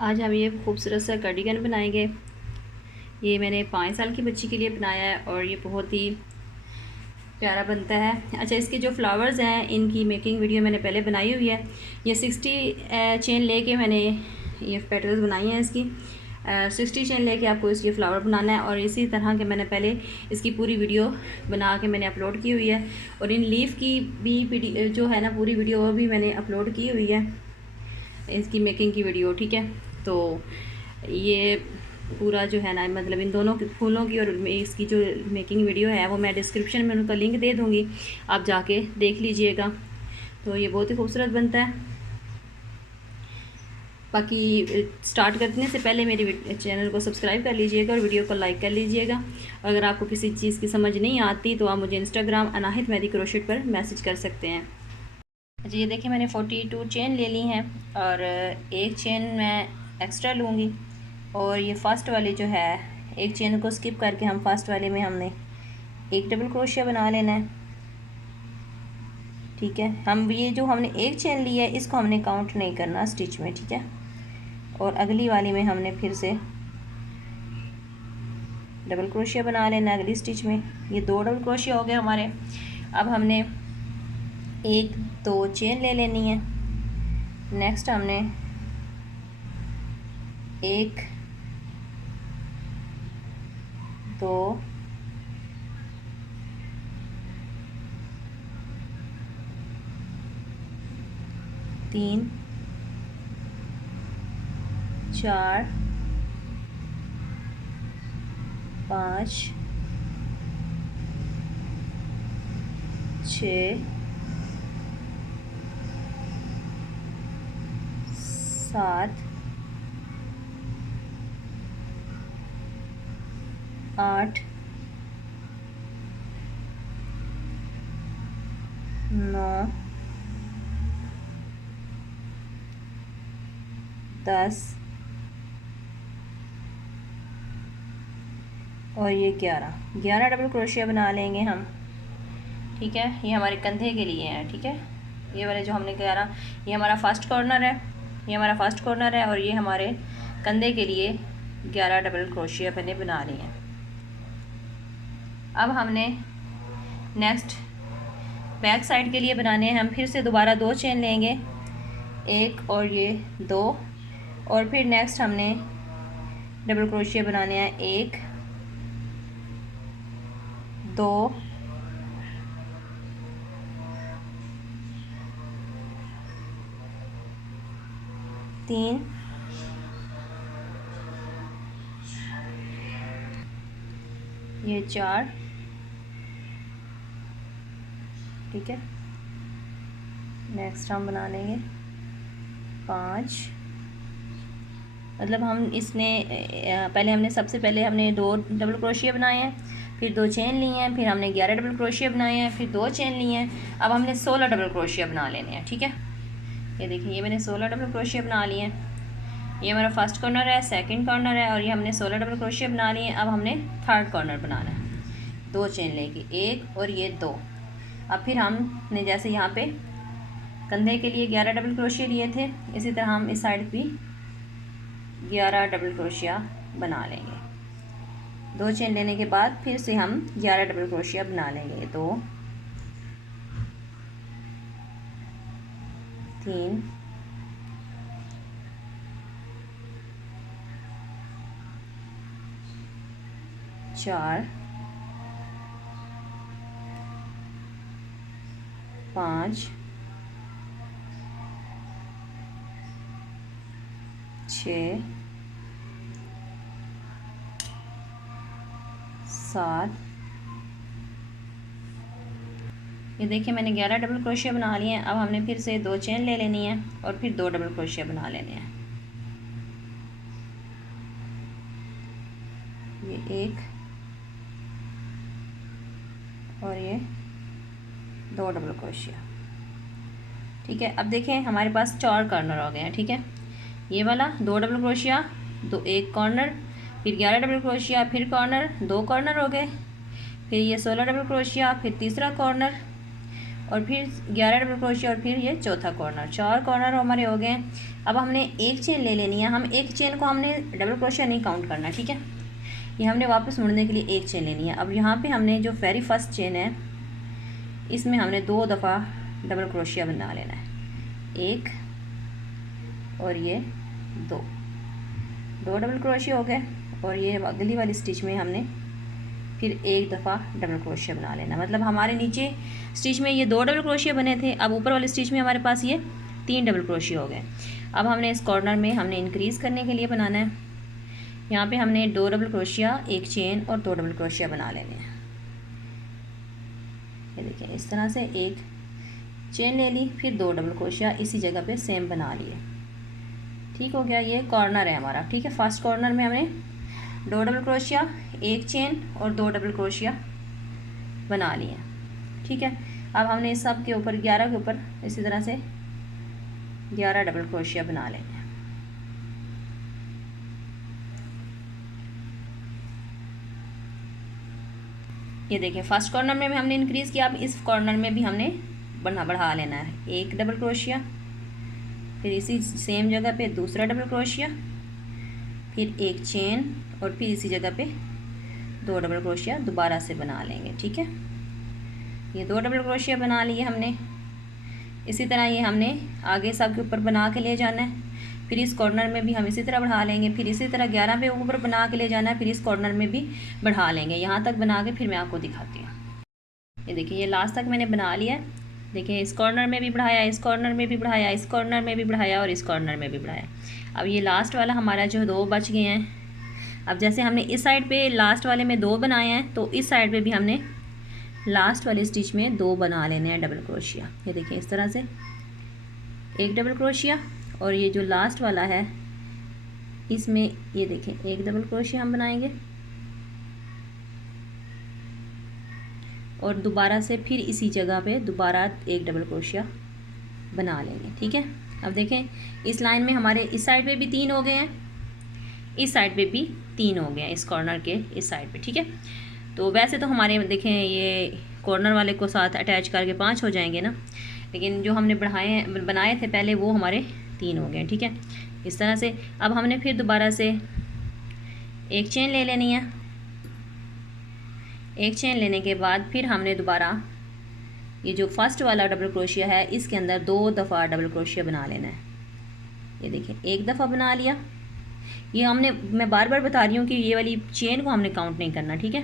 आज हम ये खूबसूरत सा कार्डिगन बनाएंगे। ये मैंने 5 साल की बच्ची के लिए बनाया है और ये बहुत ही प्यारा बनता है। अच्छा, इसके जो फ्लावर्स हैं इनकी मेकिंग वीडियो मैंने पहले बनाई हुई है। ये 60 चेन लेके मैंने ये पेटल्स बनाई हैं इसकी। 60 चेन लेके आपको इसके फ्लावर बनाना है और इसी तरह के मैंने पहले इसकी पूरी वीडियो बना के मैंने अपलोड की हुई है। और इन लीफ की भी जो है ना पूरी वीडियो वो भी मैंने अपलोड की हुई है, इसकी मेकिंग की वीडियो। ठीक है, तो ये पूरा जो है ना मतलब इन दोनों फूलों की और इसकी जो मेकिंग वीडियो है वो मैं डिस्क्रिप्शन में उनका लिंक दे दूँगी, आप जाके देख लीजिएगा। तो ये बहुत ही खूबसूरत बनता है। बाकी स्टार्ट करने से पहले मेरे चैनल को सब्सक्राइब कर लीजिएगा और वीडियो को लाइक कर लीजिएगा। अगर आपको किसी चीज़ की समझ नहीं आती तो आप मुझे इंस्टाग्राम अनाहित मेहदी क्रोशेट पर मैसेज कर सकते हैं। अच्छा, ये देखिए मैंने 42 चेन ले ली हैं और एक चेन मैं एक्स्ट्रा लूँगी। और ये फर्स्ट वाली जो है, एक चेन को स्किप करके हम फर्स्ट वाले में हमने एक डबल क्रोशिया बना लेना है। ठीक है, हम ये जो हमने एक चेन ली है इसको हमने काउंट नहीं करना स्टिच में। ठीक है, और अगली वाली में हमने फिर से डबल क्रोशिया बना लेना अगली स्टिच में। ये 2 डबल क्रोशिया हो गए हमारे। अब हमने एक 2 चेन ले लेनी है। नेक्स्ट हमने एक 2 3 4 5 6 7 8 9 10 और ये 11 डबल क्रोशिया बना लेंगे हम। ठीक है, ये हमारे कंधे के लिए है। ठीक है, ये वाले जो हमने 11, ये हमारा फर्स्ट कॉर्नर है, ये हमारा फर्स्ट कॉर्नर है और ये हमारे कंधे के लिए 11 डबल क्रोशिया मैंने बना लिए हैं। अब हमने नेक्स्ट बैक साइड के लिए बनाने हैं। हम फिर से दोबारा 2 चेन लेंगे, एक और ये 2, और फिर नेक्स्ट हमने डबल क्रोशिया बनाने हैं 1 2 3 ये 4। ठीक है, नेक्स्ट हम बना लेंगे 5। मतलब हम इसने पहले हमने सबसे पहले हमने 2 डबल क्रोशिया बनाए हैं, फिर 2 चेन लिए हैं, फिर हमने 11 डबल क्रोशिया बनाए हैं, फिर 2 चेन लिए हैं। अब हमने 16 डबल क्रोशिया बना लेने हैं। ठीक है, ये देखिए ये मैंने 16 डबल क्रोशिया बना लिए हैं। ये हमारा फर्स्ट कॉर्नर है, सेकंड कॉर्नर है और ये हमने 16 डबल क्रोशिया बना लिए हैं। अब हमने थर्ड कॉर्नर बनाना है, 2 चेन लेके, एक और ये 2। अब फिर हमने जैसे यहाँ पे कंधे के लिए 11 डबल क्रोशिया लिए थे, इसी तरह हम इस साइड भी 11 डबल क्रोशिया बना लेंगे। 2 चेन लेने के बाद फिर से हम 11 डबल क्रोशिया बना लेंगे। 2 3 4 5 6 7। ये देखिए मैंने 11 डबल क्रोशिया बना लिए हैं। अब हमने फिर से 2 चेन ले लेनी है और फिर 2 डबल क्रोशिया बना लेने हैं। ये 1 और ये 2 डबल क्रोशिया। ठीक है, अब देखें हमारे पास 4 कॉर्नर हो गए हैं। ठीक है, ये वाला 2 डबल क्रोशिया, 1 कॉर्नर, फिर 11 डबल क्रोशिया, फिर कॉर्नर, 2 कॉर्नर हो गए, फिर ये 16 डबल क्रोशिया, फिर तीसरा कॉर्नर और फिर 11 डबल क्रोशिया और फिर ये चौथा कॉर्नर। 4 कॉर्नर हमारे हो गए हैं। अब हमने एक चेन ले लेनी है। हम एक चेन को हमने डबल क्रोशिया नहीं काउंट करना, ठीक है। ये हमने वापस मुड़ने के लिए एक चेन लेनी है। अब यहाँ पे हमने जो वेरी फर्स्ट चेन है इसमें हमने 2 दफ़ा डबल क्रोशिया बना लेना है। एक और ये 2 डबल क्रोशिया हो गए। और ये अगली वाली स्टिच में हमने फिर एक दफ़ा डबल क्रोशिया बना लेना। मतलब हमारे नीचे स्टिच में ये 2 डबल क्रोशिया बने थे, अब ऊपर वाली स्टिच में हमारे पास ये 3 डबल क्रोशिया हो गए। अब हमने इस कॉर्नर में हमने इंक्रीज़ करने के लिए बनाना है। यहाँ पे हमने 2 डबल क्रोशिया, एक चेन और 2 डबल क्रोशिया बना लेने हैं। ये देखिए इस तरह से एक चेन ले ली, फिर 2 डबल क्रोशिया इसी जगह पे सेम बना लिए। ठीक हो गया, ये कॉर्नर है हमारा। ठीक है, फर्स्ट कॉर्नर में हमने 2 डबल क्रोशिया, एक चेन और 2 डबल क्रोशिया बना लिए। ठीक है, अब हमने इस सब के ऊपर 11 के ऊपर इसी तरह से 11 डबल क्रोशिया बना लेंगे। ये देखिए फर्स्ट कॉर्नर में भी हमने इंक्रीज़ किया, अब इस कॉर्नर में भी हमने बढ़ा लेना है। एक डबल क्रोशिया, फिर इसी सेम जगह पे दूसरा डबल क्रोशिया, फिर एक चेन और फिर इसी जगह पे 2 डबल क्रोशिया दोबारा से बना लेंगे। ठीक है, ये 2 डबल क्रोशिया बना लिए हमने। इसी तरह ये हमने आगे सब के ऊपर बना के ले जाना है। फिर इस कॉर्नर में भी हम इसी तरह बढ़ा लेंगे। फिर इसी तरह 11 पे ऊपर बना के ले जाना है। फिर इस कॉर्नर में भी बढ़ा लेंगे। यहाँ तक बना के फिर मैं आपको दिखाती हूँ। ये देखिए ये लास्ट तक मैंने बना लिया। देखिए इस कॉर्नर में भी बढ़ाया, इस कॉर्नर में भी बढ़ाया, इस कॉर्नर में भी बढ़ाया और इस कॉर्नर में भी बढ़ाया। अब ये लास्ट वाला हमारा जो 2 बच गए हैं। अब जैसे हमने इस साइड पे लास्ट वाले में 2 बनाए हैं, तो इस साइड पे भी हमने लास्ट वाले स्टिच में 2 बना लेने हैं डबल क्रोशिया। ये देखिए इस तरह से एक डबल क्रोशिया और ये जो लास्ट वाला है इसमें ये देखें एक डबल क्रोशिया हम बनाएंगे और दोबारा से फिर इसी जगह पे दोबारा एक डबल क्रोशिया बना लेंगे। ठीक है, अब देखें इस लाइन में हमारे इस साइड पे भी 3 हो गए हैं, इस साइड पे भी 3 हो गए हैं, इस कॉर्नर के इस साइड पे। ठीक है, तो वैसे तो हमारे देखें ये कॉर्नर वाले को साथ अटैच करके 5 हो जाएंगे ना, लेकिन जो हमने बनाए थे पहले वो हमारे 3 हो गए। ठीक है, इस तरह से अब हमने फिर दोबारा से एक चेन ले लेनी है। एक चेन लेने के बाद फिर हमने दोबारा ये जो फर्स्ट वाला डबल क्रोशिया है इसके अंदर 2 दफ़ा डबल क्रोशिया बना लेना है। ये देखिए एक दफ़ा बना लिया। ये हमने, मैं बार बार बता रही हूँ कि ये वाली चेन को हमने काउंट नहीं करना। ठीक है,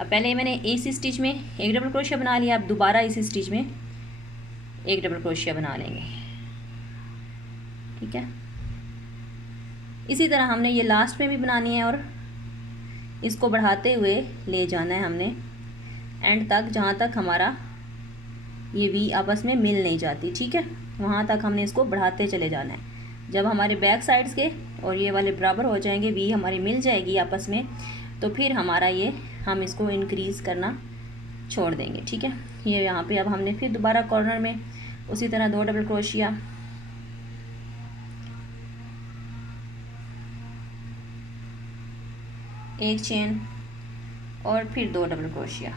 अब पहले मैंने इस स्टिच में एक डबल क्रोशिया बना लिया, अब दोबारा इस स्टिच में एक डबल क्रोशिया बना लेंगे। ठीक है, इसी तरह हमने ये लास्ट में भी बनानी है और इसको बढ़ाते हुए ले जाना है हमने एंड तक, जहाँ तक हमारा ये वी आपस में मिल नहीं जाती। ठीक है, वहाँ तक हमने इसको बढ़ाते चले जाना है। जब हमारे बैक साइड्स के और ये वाले बराबर हो जाएंगे, वी हमारी मिल जाएगी आपस में, तो फिर हमारा ये हम इसको इंक्रीज़ करना छोड़ देंगे। ठीक है, ये यहाँ पे अब हमने फिर दोबारा कॉर्नर में उसी तरह 2 डबल क्रोशिया, एक चेन और फिर 2 डबल क्रोशिया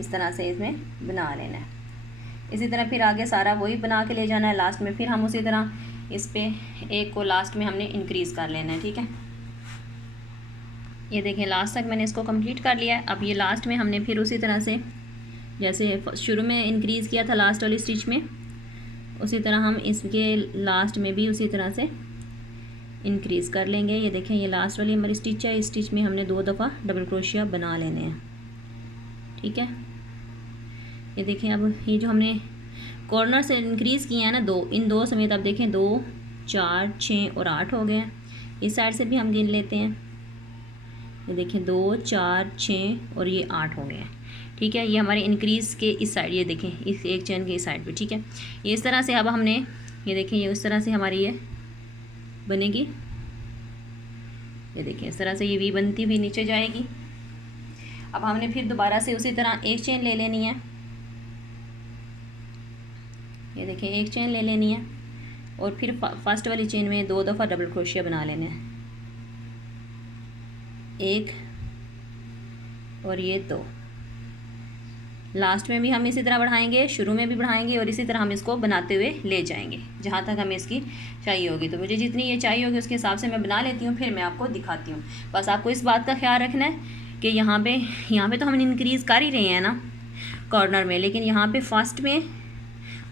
इस तरह से इसमें बना लेना है। इसी तरह फिर आगे सारा वही बना के ले जाना है। लास्ट में फिर हम उसी तरह इस पे एक को लास्ट में हमने इंक्रीज़ कर लेना है। ठीक है, ये देखें लास्ट तक मैंने इसको कंप्लीट कर लिया है। अब ये लास्ट में हमने फिर उसी तरह से जैसे शुरू में इंक्रीज़ किया था लास्ट वाली स्टिच में, उसी तरह हम इसके लास्ट में भी उसी तरह से इंक्रीज़ कर लेंगे। ये देखें ये लास्ट वाली हमारी स्टिच है, इस स्टिच में हमने 2 दफ़ा डबल क्रोशिया बना लेने हैं। ठीक है, ये देखें अब ये जो हमने कॉर्नर से इंक्रीज़ किया है ना 2, इन 2 समेत अब देखें 2, 4, 6 और 8 हो गए हैं। इस साइड से भी हम गिन लेते हैं। ये देखें 2, 4, 6 और ये 8 हो गए हैं। ठीक है, ये हमारे इंक्रीज़ के इस साइड, ये देखें इस एक चेन के इस साइड पे। ठीक है, ये इस तरह से अब हमने ये देखें ये उस तरह से हमारी ये बनेगी। ये देखिए इस तरह से ये वी बनती हुई नीचे जाएगी। अब हमने फिर दोबारा से उसी तरह एक चेन ले लेनी है। ये देखिए एक चेन ले लेनी है और फिर फर्स्ट वाली चेन में 2 दफ़ा डबल क्रोशिया बना लेने हैं। एक और ये 2। लास्ट में भी हम इसी तरह बढ़ाएंगे, शुरू में भी बढ़ाएंगे, और इसी तरह हम इसको बनाते हुए ले जाएंगे जहाँ तक हमें इसकी चाहिए होगी। तो मुझे जितनी ये चाहिए होगी उसके हिसाब से मैं बना लेती हूँ, फिर मैं आपको दिखाती हूँ। बस आपको इस बात का ख्याल रखना है कि यहाँ पे तो हम इंक्रीज़ कर ही रहे हैं ना कॉर्नर में, लेकिन यहाँ पे फर्स्ट में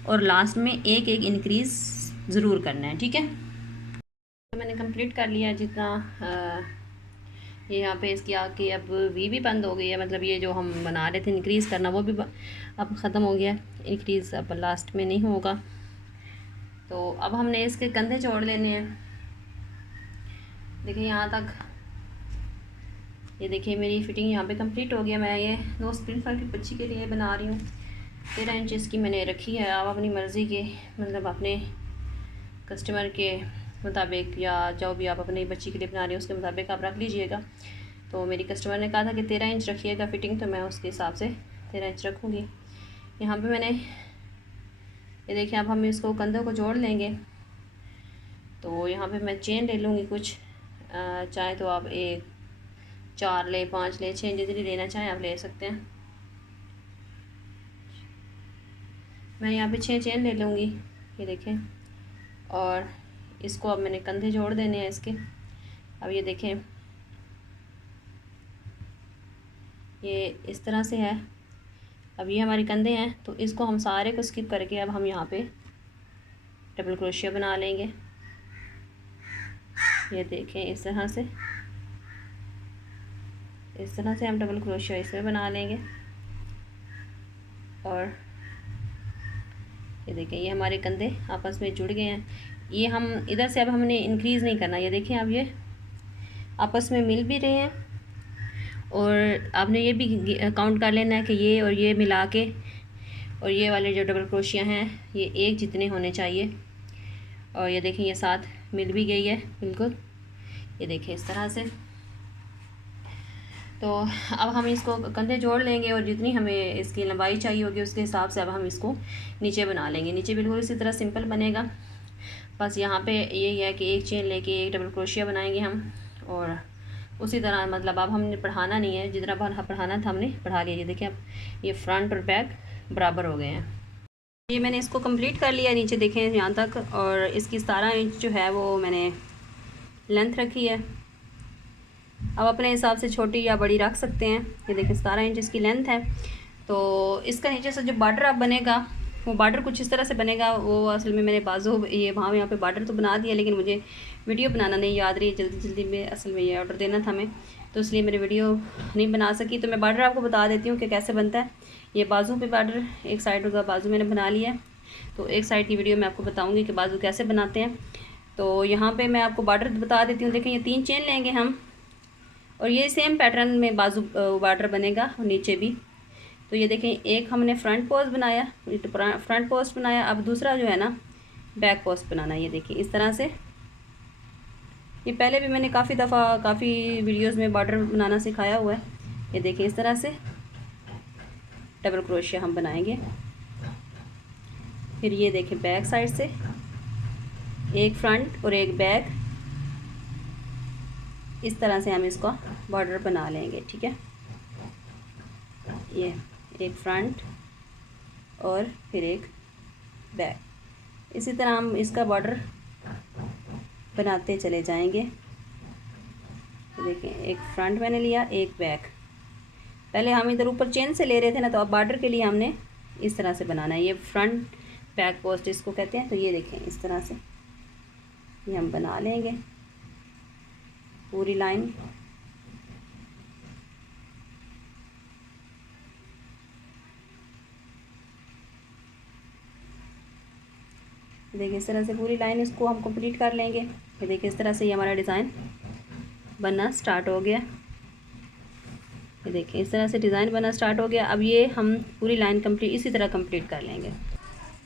और लास्ट में एक एक इंक्रीज़ ज़रूर करना है, ठीक है। तो मैंने कंप्लीट कर लिया जितना ये यहाँ पे इसकी आके अब वी भी बंद हो गई है, मतलब ये जो हम बना रहे थे इंक्रीज़ करना वो भी अब ख़त्म हो गया, इंक्रीज़ अब लास्ट में नहीं होगा। तो अब हमने इसके कंधे जोड़ लेने हैं। देखिए यहाँ तक, ये देखिए मेरी फ़िटिंग यहाँ पे कंप्लीट हो गया। मैं ये 9 स्प्रिंग फ्रॉक की बच्ची के लिए बना रही हूँ। 13 इंच इसकी मैंने रखी है। आप अपनी मर्ज़ी के, मतलब अपने कस्टमर के मुताबिक या जो भी आप अपनी बच्ची के लिए बना रहे हो उसके मुताबिक आप रख लीजिएगा। तो मेरी कस्टमर ने कहा था कि 13 इंच रखिएगा फ़िटिंग, तो मैं उसके हिसाब से 13 इंच रखूँगी। यहाँ पे मैंने ये देखिए, अब हम इसको कंधों को जोड़ लेंगे। तो यहाँ पे मैं चेन ले लूँगी कुछ, चाहे तो आप 1, 4 ले, 5 ले, 6 जितनी लेना चाहें आप ले सकते हैं। मैं यहाँ पे 6 चेन ले लूँगी, ये देखें। और इसको अब मैंने कंधे जोड़ देने हैं इसके। अब ये देखें, ये इस तरह से है। अब ये हमारे कंधे हैं, तो इसको हम सारे को स्किप करके अब हम यहाँ पे डबल क्रोशिया बना लेंगे। ये देखें इस तरह से हम डबल क्रोशिया इसमें बना लेंगे। और ये देखें, ये हमारे कंधे आपस में जुड़ गए हैं। ये हम इधर से अब हमने इंक्रीज़ नहीं करना। ये देखें, अब ये आपस में मिल भी रहे हैं। और आपने ये भी काउंट कर लेना है कि ये और ये मिला के और ये वाले जो डबल क्रोशिया हैं ये एक जितने होने चाहिए। और ये देखें, ये साथ मिल भी गई है बिल्कुल। ये देखें इस तरह से। तो अब हम इसको कंधे जोड़ लेंगे और जितनी हमें इसकी लंबाई चाहिए होगी उसके हिसाब से अब हम इसको नीचे बना लेंगे। नीचे बिल्कुल इसी तरह सिंपल बनेगा। बस यहाँ पे यही है कि एक चेन लेके एक डबल क्रोशिया बनाएंगे हम, और उसी तरह मतलब अब हमने बढ़ाना नहीं है, जितना बढ़ाना था हमने बढ़ा लिया। ये देखिए, अब ये फ्रंट और बैक बराबर हो गए हैं। ये मैंने इसको कंप्लीट कर लिया नीचे देखें यहाँ तक। और इसकी 17 इंच जो है वो मैंने लेंथ रखी है। अब अपने हिसाब से छोटी या बड़ी रख सकते हैं। ये देखिए 17 इंच इसकी लेंथ है। तो इसका नीचे से जो बॉर्डर अब बनेगा वो बॉर्डर कुछ इस तरह से बनेगा। वो असल में मैंने बाजू ये वहाँ यहाँ पे बॉर्डर तो बना दिया, लेकिन मुझे वीडियो बनाना नहीं याद रही, जल्दी में असल में ये ऑर्डर देना था हमें, तो इसलिए मेरी वीडियो नहीं बना सकी। तो मैं बॉर्डर आपको बता देती हूँ कि कैसे बनता है। ये बाजू पे बॉर्डर, एक साइड का बाजू मैंने बना लिया है। तो एक साइड की वीडियो मैं आपको बताऊँगी कि बाजू कैसे बनाते हैं। तो यहाँ पर मैं आपको बॉर्डर बता देती हूँ। देखें, ये 3 चेन लेंगे हम, और ये सेम पैटर्न में बाजू बॉर्डर बनेगा और नीचे भी। तो ये देखें, एक हमने फ्रंट पोस्ट बनाया, फ्रंट पोस्ट बनाया। अब दूसरा जो है ना बैक पोस्ट बनाना। ये देखिए इस तरह से। ये पहले भी मैंने काफ़ी दफ़ा काफ़ी वीडियोस में बॉर्डर बनाना सिखाया हुआ है। ये देखिए इस तरह से डबल क्रोशिया हम बनाएंगे। फिर ये देखें बैक साइड से एक फ्रंट और एक बैक, इस तरह से हम इसका बॉर्डर बना लेंगे, ठीक है। ये एक फ्रंट और फिर एक बैक, इसी तरह हम इसका बॉर्डर बनाते चले जाएंगे। देखें, एक फ्रंट मैंने लिया, एक बैक। पहले हम इधर ऊपर चेन से ले रहे थे ना, तो अब बॉर्डर के लिए हमने इस तरह से बनाना है। ये फ्रंट बैक पोस्ट इसको कहते हैं। तो ये देखें इस तरह से ये हम बना लेंगे पूरी लाइन। देखिए इस तरह से पूरी लाइन इसको हम कंप्लीट कर लेंगे। ये देखिए इस तरह से ये हमारा डिज़ाइन बनना स्टार्ट हो गया। ये देखिए इस तरह से डिज़ाइन बनना स्टार्ट हो गया। अब ये हम पूरी लाइन कंप्लीट इसी तरह कंप्लीट कर लेंगे।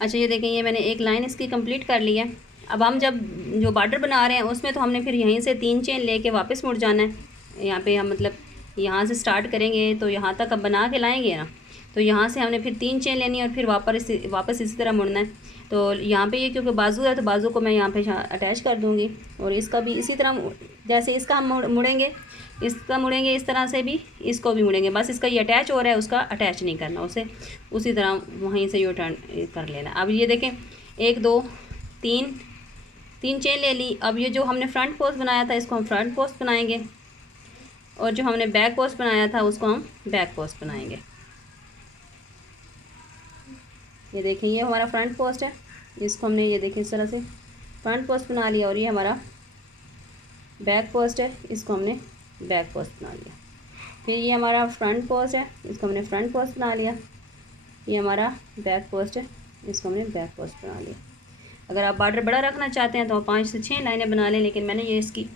अच्छा, ये देखें, ये मैंने एक लाइन इसकी कंप्लीट कर ली है। अब हम जब जो बॉर्डर बना रहे हैं उसमें तो हमने फिर यहीं से 3 चेन लेके वापस मुड़ जाना है। यहाँ पे हम मतलब यहाँ से स्टार्ट करेंगे तो यहाँ तक हम बना के लाएंगे ना, तो यहाँ से हमने फिर 3 चेन लेनी है और फिर वापस इसी तरह मुड़ना है। तो यहाँ पे ये क्योंकि बाजू है तो बाजू को मैं यहाँ पे अटैच कर दूँगी। और इसका भी इसी तरह जैसे इसका हम मुड़ेंगे, इसका मुड़ेंगे इस तरह से भी, इसको भी मुड़ेंगे। बस इसका ये अटैच हो रहा है, उसका अटैच नहीं करना, उसे उसी तरह वहीं से यू टर्न कर लेना। अब ये देखें 1 2 3 चेन ले ली। अब ये जो हमने फ्रंट पोस्ट बनाया था इसको हम फ्रंट पोस्ट बनाएंगे, और जो हमने बैक पोस्ट बनाया था उसको हम बैक पोस्ट बनाएंगे। ये देखें ये हमारा फ्रंट पोस्ट है, इसको हमने ये देखें इस तरह से फ्रंट पोस्ट बना लिया। और ये हमारा बैक पोस्ट है, इसको हमने बैक पोस्ट बना लिया। फिर ये हमारा फ्रंट पोस्ट है, इसको हमने फ्रंट पोस्ट बना लिया। ये हमारा बैक पोस्ट है, इसको हमने बैक पोस्ट बना लिया। अगर आप बॉर्डर बड़ा रखना चाहते हैं तो आप 5 से 6 लाइनें बना लें, लेकिन मैंने ये इसकी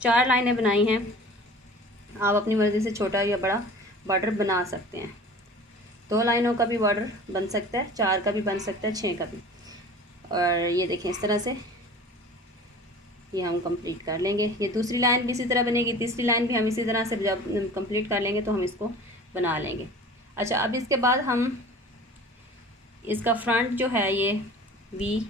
4 लाइनें बनाई हैं। आप अपनी मर्ज़ी से छोटा या बड़ा बॉर्डर बना सकते हैं। 2 लाइनों का भी बॉर्डर बन सकता है, 4 का भी बन सकता है, 6 का भी। और ये देखें इस तरह से ये हम कंप्लीट कर लेंगे। ये दूसरी लाइन भी इसी तरह बनेगी, तीसरी लाइन भी हम इसी तरह से जब कंप्लीट कर लेंगे तो हम इसको बना लेंगे। अच्छा, अब इसके बाद हम इसका फ्रंट जो है ये वी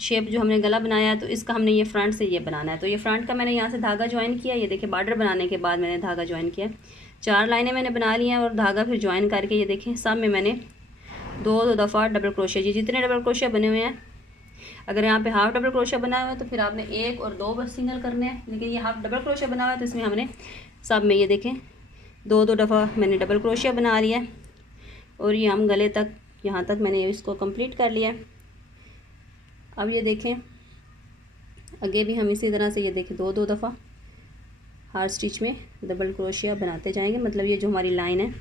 शेप जो हमने गला बनाया है तो इसका हमने ये फ्रंट से ये बनाना है। तो ये फ्रंट का मैंने यहाँ से धागा ज्वाइन किया। ये देखिए बॉर्डर बनाने के बाद मैंने धागा ज्वाइन किया। 4 लाइनें मैंने बना ली हैं और धागा फिर ज्वाइन करके ये देखें सब में मैंने 2 दफ़ा डबल क्रोशिया, ये जितने डबल क्रोशिया बने हुए हैं, अगर यहाँ पे हाफ डबल क्रोशिया बना हुआ है तो फिर आपने 1 और 2 बस सिंगल करने हैं। लेकिन ये हाफ डबल क्रोशिया बना हुआ है तो इसमें हमने सब में ये देखें 2 दफ़ा मैंने डबल क्रोशिया बना लिया है। और ये हम गले तक यहाँ तक मैंने इसको कंप्लीट कर लिया। अब ये देखें आगे भी हम इसी तरह से ये देखें 2 दफ़ा हर स्टिच में डबल क्रोशिया बनाते जाएंगे। मतलब ये जो हमारी लाइन है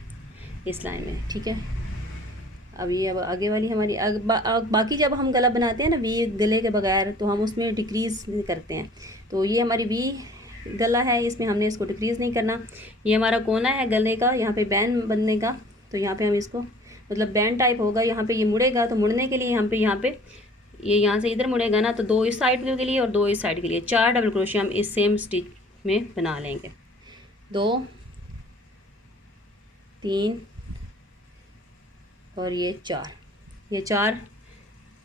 इस लाइन में, ठीक है। अब ये अब आगे वाली हमारी बाकी जब हम गला बनाते हैं ना वी गले के बगैर तो हम उसमें डिक्रीज़ करते हैं। तो ये हमारी वी गला है, इसमें हमने इसको डिक्रीज़ नहीं करना। ये हमारा कोना है गले का, यहाँ पे बैंड बनने का, तो यहाँ पे हम इसको मतलब बैंड टाइप होगा। यहाँ पे ये मुड़ेगा तो मुड़ने के लिए यहाँ पे ये यहाँ से इधर मुड़ेगा ना, तो 2 इस साइड के लिए और 2 इस साइड के लिए 4 डबल क्रोशिया हम इस सेम स्टिच में बना लेंगे। 2 3 और ये 4, ये 4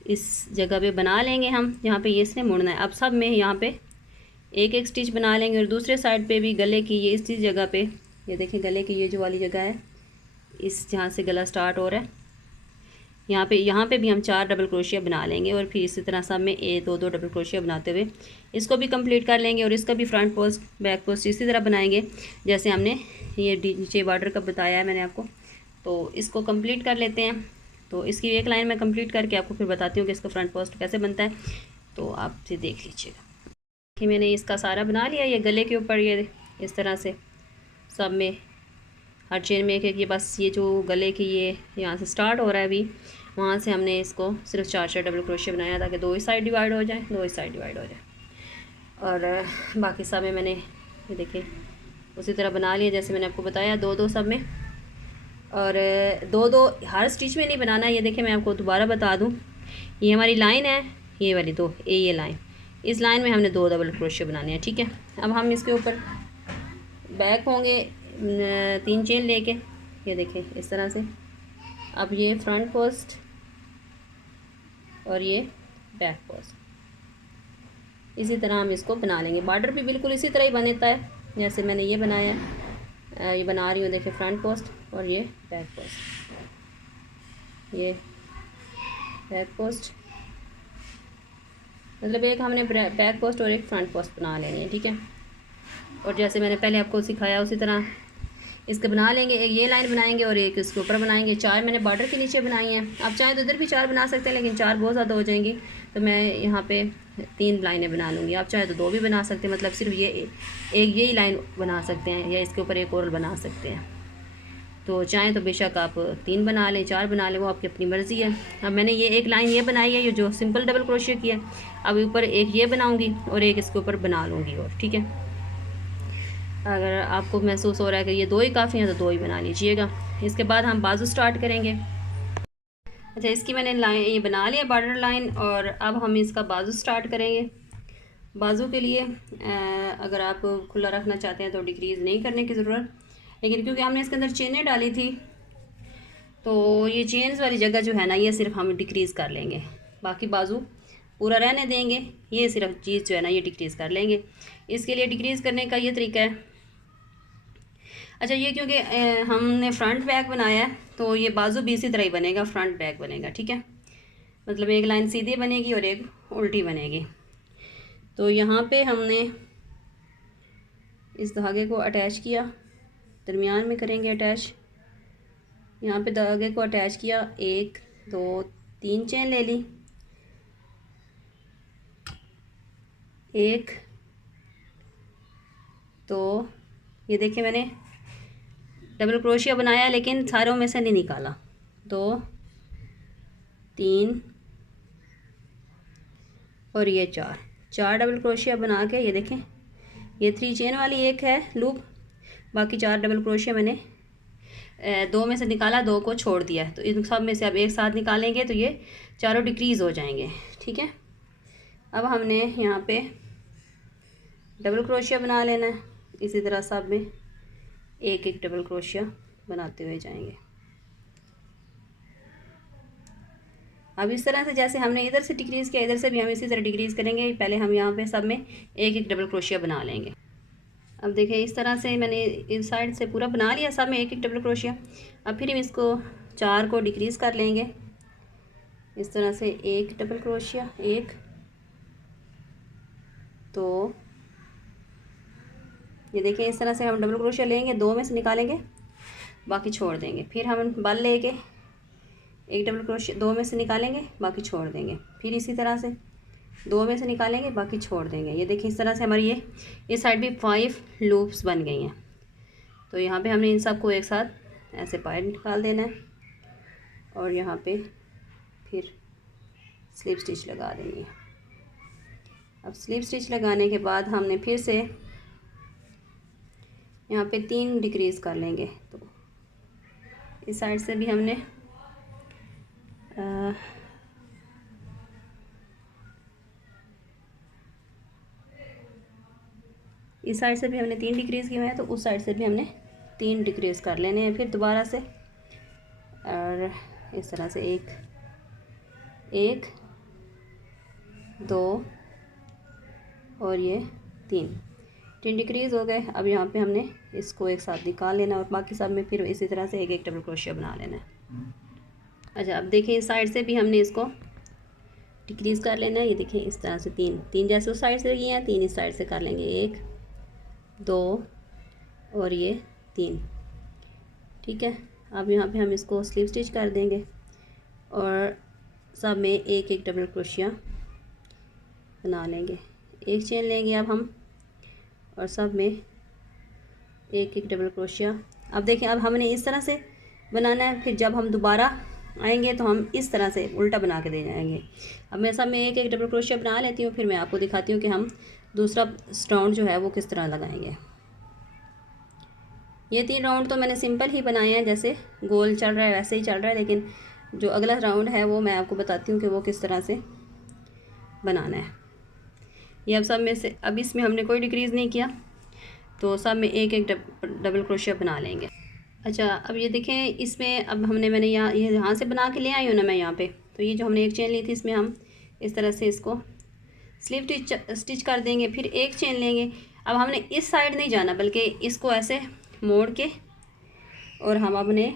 इस जगह पे बना लेंगे हम, यहाँ पे ये इसने मुड़ना है। अब सब में यहाँ पे एक एक स्टिच बना लेंगे। और दूसरे साइड पे भी गले की ये इस जगह पे ये देखें गले की ये जो वाली जगह है, इस जहाँ से गला स्टार्ट हो रहा है यहाँ पे भी हम 4 डबल क्रोशिया बना लेंगे। और फिर इसी तरह सब में 2 डबल क्रोशिया बनाते हुए इसको भी कंप्लीट कर लेंगे। और इसका भी फ्रंट पोस्ट बैक पोस्ट इसी तरह बनाएंगे जैसे हमने ये नीचे बॉर्डर का बताया है मैंने आपको। तो इसको कंप्लीट कर लेते हैं। तो इसकी एक लाइन मैं कंप्लीट करके आपको फिर बताती हूँ कि इसका फ्रंट पोस्ट कैसे बनता है, तो आप फिर देख लीजिएगा कि मैंने इसका सारा बना लिया। ये गले के ऊपर ये इस तरह से सब में हर चेन में एक ये बस ये जो गले की ये यहाँ से स्टार्ट हो रहा है अभी, वहाँ से हमने इसको सिर्फ 4 डबल क्रोशिया बनाया ताकि 2 इस साइड डिवाइड हो जाए, 2 इस साइड डिवाइड हो जाए। और बाकी सब में मैंने ये देखें उसी तरह बना लिया जैसे मैंने आपको बताया 2 सब में। और 2 हर स्टिच में नहीं बनाना। ये देखें मैं आपको दोबारा बता दूँ, ये हमारी लाइन है ये वाली 2 ये लाइन, इस लाइन में हमने 2 डबल क्रोशिया बनाने हैं, ठीक है। अब हम इसके ऊपर बैक होंगे 3 चेन लेके, ये देखें इस तरह से। अब ये फ्रंट पोस्ट और ये बैक पोस्ट इसी तरह हम इसको बना लेंगे। बॉर्डर भी बिल्कुल इसी तरह ही बनता है जैसे मैंने ये बनाया है। ये बना रही हूँ देखिए फ्रंट पोस्ट और ये बैक पोस्ट, ये बैक पोस्ट मतलब एक हमने बैक पोस्ट और एक फ्रंट पोस्ट बना लेनी है, ठीक है। और जैसे मैंने पहले आपको सिखाया उसी तरह इसके बना लेंगे। एक ये लाइन बनाएंगे और एक इसके ऊपर बनाएंगे। 4 मैंने बॉर्डर के नीचे बनाई हैं। आप चाहें तो इधर भी 4 बना सकते हैं, लेकिन 4 बहुत ज़्यादा हो जाएंगी तो मैं यहाँ पे 3 लाइनें बना लूँगी। आप चाहें तो 2 भी बना सकते हैं, मतलब सिर्फ ये एक यही लाइन बना सकते हैं या इसके ऊपर एक और बना सकते हैं। तो चाहें तो बेशक आप 3 बना लें 4 बना लें, वो आपकी अपनी मर्ज़ी है। अब मैंने ये एक लाइन ये बनाई है ये जो सिंपल डबल क्रोशिया की है। अब ऊपर एक ये बनाऊँगी और एक इसके ऊपर बना लूँगी और, ठीक है। अगर आपको महसूस हो रहा है कि ये 2 ही काफ़ी हैं तो 2 ही बना लीजिएगा। इसके बाद हम बाजू स्टार्ट करेंगे। अच्छा, इसकी मैंने लाइन ये बना लिया बॉर्डर लाइन, और अब हम इसका बाजू स्टार्ट करेंगे। बाजू के लिए अगर आप खुला रखना चाहते हैं तो डिक्रीज़ नहीं करने की ज़रूरत, लेकिन क्योंकि हमने इसके अंदर चेनें डाली थी तो ये चेन्स वाली जगह जो है ना ये सिर्फ हम डिक्रीज़ कर लेंगे। बाकी बाजू पूरा रहने देंगे। ये सिर्फ चीज़ जो है ना ये डिक्रीज़ कर लेंगे। इसके लिए डिक्रीज़ करने का ये तरीका है। अच्छा, ये क्योंकि हमने फ्रंट बैक बनाया है तो ये बाजू भी इसी तरह ही बनेगा, फ्रंट बैक बनेगा, ठीक है। मतलब एक लाइन सीधी बनेगी और एक उल्टी बनेगी। तो यहाँ पे हमने इस धागे को अटैच किया, दरमियान में करेंगे अटैच। यहाँ पे धागे को अटैच किया, 1 2 3 चेन ले ली, 1 तो ये देखिए मैंने डबल क्रोशिया बनाया लेकिन सारों में से नहीं निकाला। 2 3 और ये 4 डबल क्रोशिया बना के ये देखें, ये 3 चेन वाली एक है लूप, बाकी 4 डबल क्रोशिया मैंने 2 में से निकाला, 2 को छोड़ दिया। तो इन सब में से अब एक साथ निकालेंगे तो ये चारों डिक्रीज़ हो जाएंगे, ठीक है। अब हमने यहाँ पे डबल क्रोशिया बना लेना है। इसी तरह सब में एक एक डबल क्रोशिया बनाते हुए जाएंगे। अब इस तरह से जैसे हमने इधर से डिक्रीज़ किया, इधर से भी हम इसी तरह डिक्रीज़ करेंगे। पहले हम यहाँ पे सब में एक एक डबल क्रोशिया बना लेंगे। अब देखें इस तरह से मैंने इस साइड से पूरा बना लिया, सब में एक एक डबल क्रोशिया। अब फिर हम इसको 4 को डिक्रीज़ कर लेंगे। इस तरह से एक डबल क्रोशिया, 1 2, ये देखें इस तरह से हम डबल क्रोशिया लेंगे, 2 में से निकालेंगे, बाकी छोड़ देंगे। फिर हम बल लेके एक डबल क्रोशिया 2 में से निकालेंगे, बाकी छोड़ देंगे। फिर इसी तरह से 2 में से निकालेंगे, बाकी छोड़ देंगे। ये देखिए इस तरह से हमारी ये इस साइड भी 5 लूप्स बन गई हैं। तो यहाँ पे हमने इन सब को एक साथ ऐसे पार्ट निकाल देना है और यहाँ पे फिर स्लिप स्टिच लगा देनी है। अब स्लिप स्टिच लगाने के बाद हमने फिर से यहाँ पे 3 डिक्रीज़ कर लेंगे। तो इस साइड से भी हमने इस साइड से भी हमने 3 डिक्रीज़ किए हैं, तो उस साइड से भी हमने 3 डिक्रीज़ कर लेने हैं फिर दोबारा से। और इस तरह से 1 2 और ये 3 डिक्रीज़ हो गए। अब यहाँ पे हमने इसको एक साथ निकाल लेना और बाकी सब में फिर इसी तरह से एक एक डबल क्रोशिया बना लेना है। अच्छा, अब देखिए इस साइड से भी हमने इसको डिक्रीज़ कर लेना है। ये देखिए इस तरह से 3 जैसे उस साइड से किए हैं, 3 इस साइड से कर लेंगे, 1 2 और ये 3, ठीक है। अब यहाँ पे हम इसको स्लिप स्टिच कर देंगे और सब में एक एक डबल क्रोशिया बना लेंगे। एक चेन लेंगे अब हम और सब में एक एक डबल क्रोशिया। अब देखिए अब हमने इस तरह से बनाना है, फिर जब हम दोबारा आएंगे तो हम इस तरह से उल्टा बना के दे जाएंगे। अब मैं सब में एक एक डबल क्रोशिया बना लेती हूँ, फिर मैं आपको दिखाती हूँ कि हम दूसरा राउंड जो है वो किस तरह लगाएंगे। ये 3 राउंड तो मैंने सिंपल ही बनाए हैं, जैसे गोल चल रहा है वैसे ही चल रहा है, लेकिन जो अगला राउंड है वो मैं आपको बताती हूँ कि वो किस तरह से बनाना है। ये अब सब में से अब इसमें हमने कोई डिक्रीज़ नहीं किया, तो सब में एक एक डबल क्रोशिया बना लेंगे। अच्छा, अब ये देखें इसमें अब मैंने यहाँ से बना के ले आई हूँ ना मैं यहाँ पे, तो ये जो हमने एक चेन ली थी इसमें हम इस तरह से इसको स्लिप स्टिच कर देंगे। फिर एक चेन लेंगे। अब हमने इस साइड नहीं जाना, बल्कि इसको ऐसे मोड़ के और हम अपने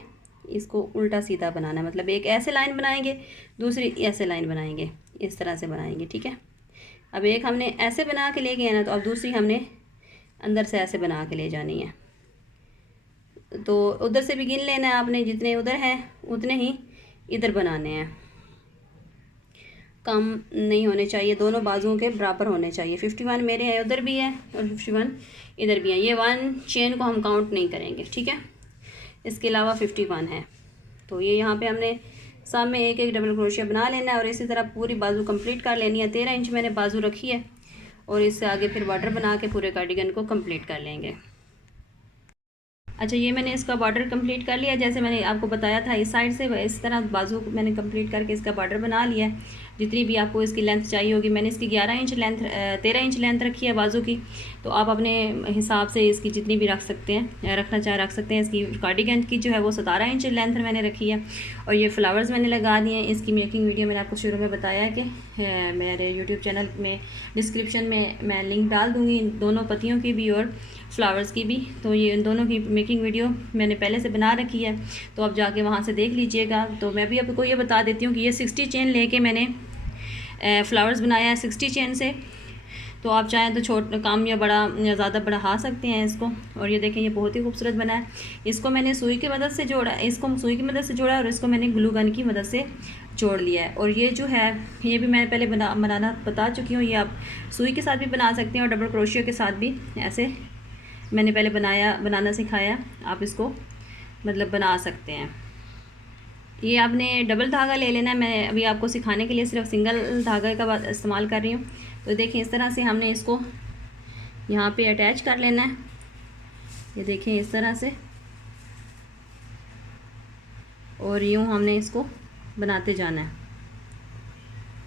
इसको उल्टा सीधा बनाना है। मतलब एक ऐसे लाइन बनाएंगे, दूसरी ऐसे लाइन बनाएंगे, इस तरह से बनाएंगे, ठीक है। अब एक हमने ऐसे बना के ले गए ना, तो अब दूसरी हमने अंदर से ऐसे बना के ले जानी है। तो उधर से भी गिन लेना है आपने, जितने उधर हैं उतने ही इधर बनाने हैं। कम नहीं होने चाहिए, दोनों बाजुओं के बराबर होने चाहिए। 51 मेरे हैं, उधर भी है और 51 इधर भी है। ये 1 चेन को हम काउंट नहीं करेंगे, ठीक है। इसके अलावा 51 है। तो ये यहाँ पे हमने सब में एक एक डबल क्रोशिया बना लेना है और इसी तरह पूरी बाजू कंप्लीट कर लेनी है। 13 इंच मैंने बाजू रखी है और इससे आगे फिर बॉर्डर बना के पूरे कार्डिगन को कंप्लीट कर लेंगे। अच्छा, ये मैंने इसका बॉर्डर कंप्लीट कर लिया, जैसे मैंने आपको बताया था इस साइड से इस तरह बाजू मैंने कंप्लीट करके इसका बॉर्डर बना लिया है। जितनी भी आपको इसकी लेंथ चाहिए होगी। मैंने इसकी 11 इंच लेंथ 13 इंच लेंथ रखी है बाजू की, तो आप अपने हिसाब से इसकी जितनी भी रख सकते हैं, रखना चाहे रख सकते हैं। इसकी कार्डिगन की जो है वो 17 इंच लेंथ मैंने रखी है। और ये फ्लावर्स मैंने लगा दिए हैं। इसकी मेकिंग वीडियो मैंने आपको शुरू में बताया है कि मेरे यूट्यूब चैनल में डिस्क्रिप्शन में मैं लिंक डाल दूँगी दोनों पत्तियों की भी और फ्लावर्स की भी। तो ये इन दोनों की मेकिंग वीडियो मैंने पहले से बना रखी है, तो आप जाके वहाँ से देख लीजिएगा। तो मैं भी आपको ये बता देती हूँ कि ये 60 चेन लेके मैंने फ्लावर्स बनाया है 60 चेन से। तो आप चाहें तो छोटा काम या बड़ा या ज़्यादा बढ़ा सकते हैं इसको। और ये देखें, ये बहुत ही खूबसूरत बना है। इसको मैंने सुई की मदद से जोड़ा, इसको सुई की मदद से जोड़ा और इसको मैंने ग्लू गन की मदद से जोड़ लिया है। और ये जो है ये भी मैं पहले बनाना बता चुकी हूँ। ये आप सुई के साथ भी बना सकते हैं और डबल क्रोशियो के साथ भी, ऐसे मैंने पहले बनाना सिखाया, आप इसको मतलब बना सकते हैं। ये आपने डबल धागा ले लेना है। मैं अभी आपको सिखाने के लिए सिर्फ सिंगल धागे का इस्तेमाल कर रही हूँ। तो देखिए इस तरह से हमने इसको यहाँ पे अटैच कर लेना है। ये देखें इस तरह से, और यूँ हमने इसको बनाते जाना है।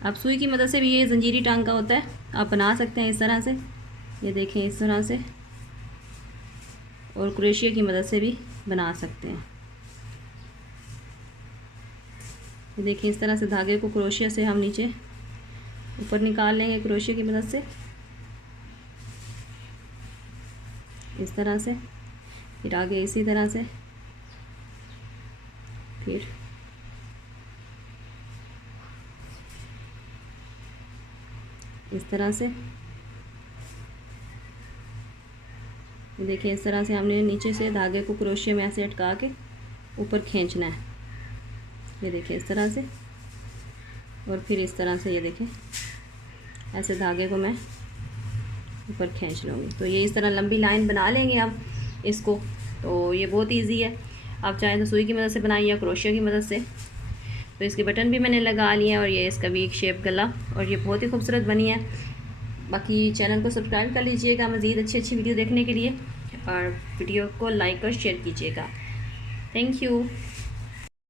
आप सुई की मदद से भी, ये जंजीरी टांग का होता है, आप बना सकते हैं इस तरह से। ये देखें इस तरह से, और क्रोशिया की मदद से भी बना सकते हैं। ये देखिए इस तरह से धागे को क्रोशिया से हम नीचे ऊपर निकाल लेंगे क्रोशिया की मदद से, इस तरह से। फिर आगे इसी तरह से, फिर इस तरह से। देखिए इस तरह से हमने नीचे से धागे को क्रोशिया में ऐसे अटका के ऊपर खींचना है। ये देखिए इस तरह से, और फिर इस तरह से, ये देखें ऐसे धागे को मैं ऊपर खींच लूँगी। तो ये इस तरह लंबी लाइन बना लेंगे हम इसको। तो ये बहुत इजी है, आप चाहें तो सुई की मदद से बनाइए या क्रोशिया की मदद से। तो इसके बटन भी मैंने लगा लिए हैं, और ये इसका वी शेप गला, और ये बहुत ही खूबसूरत बनी है। बाकी चैनल को सब्सक्राइब कर लीजिएगा मज़ीद अच्छी वीडियो देखने के लिए, और वीडियो को लाइक और शेयर कीजिएगा। Thank you.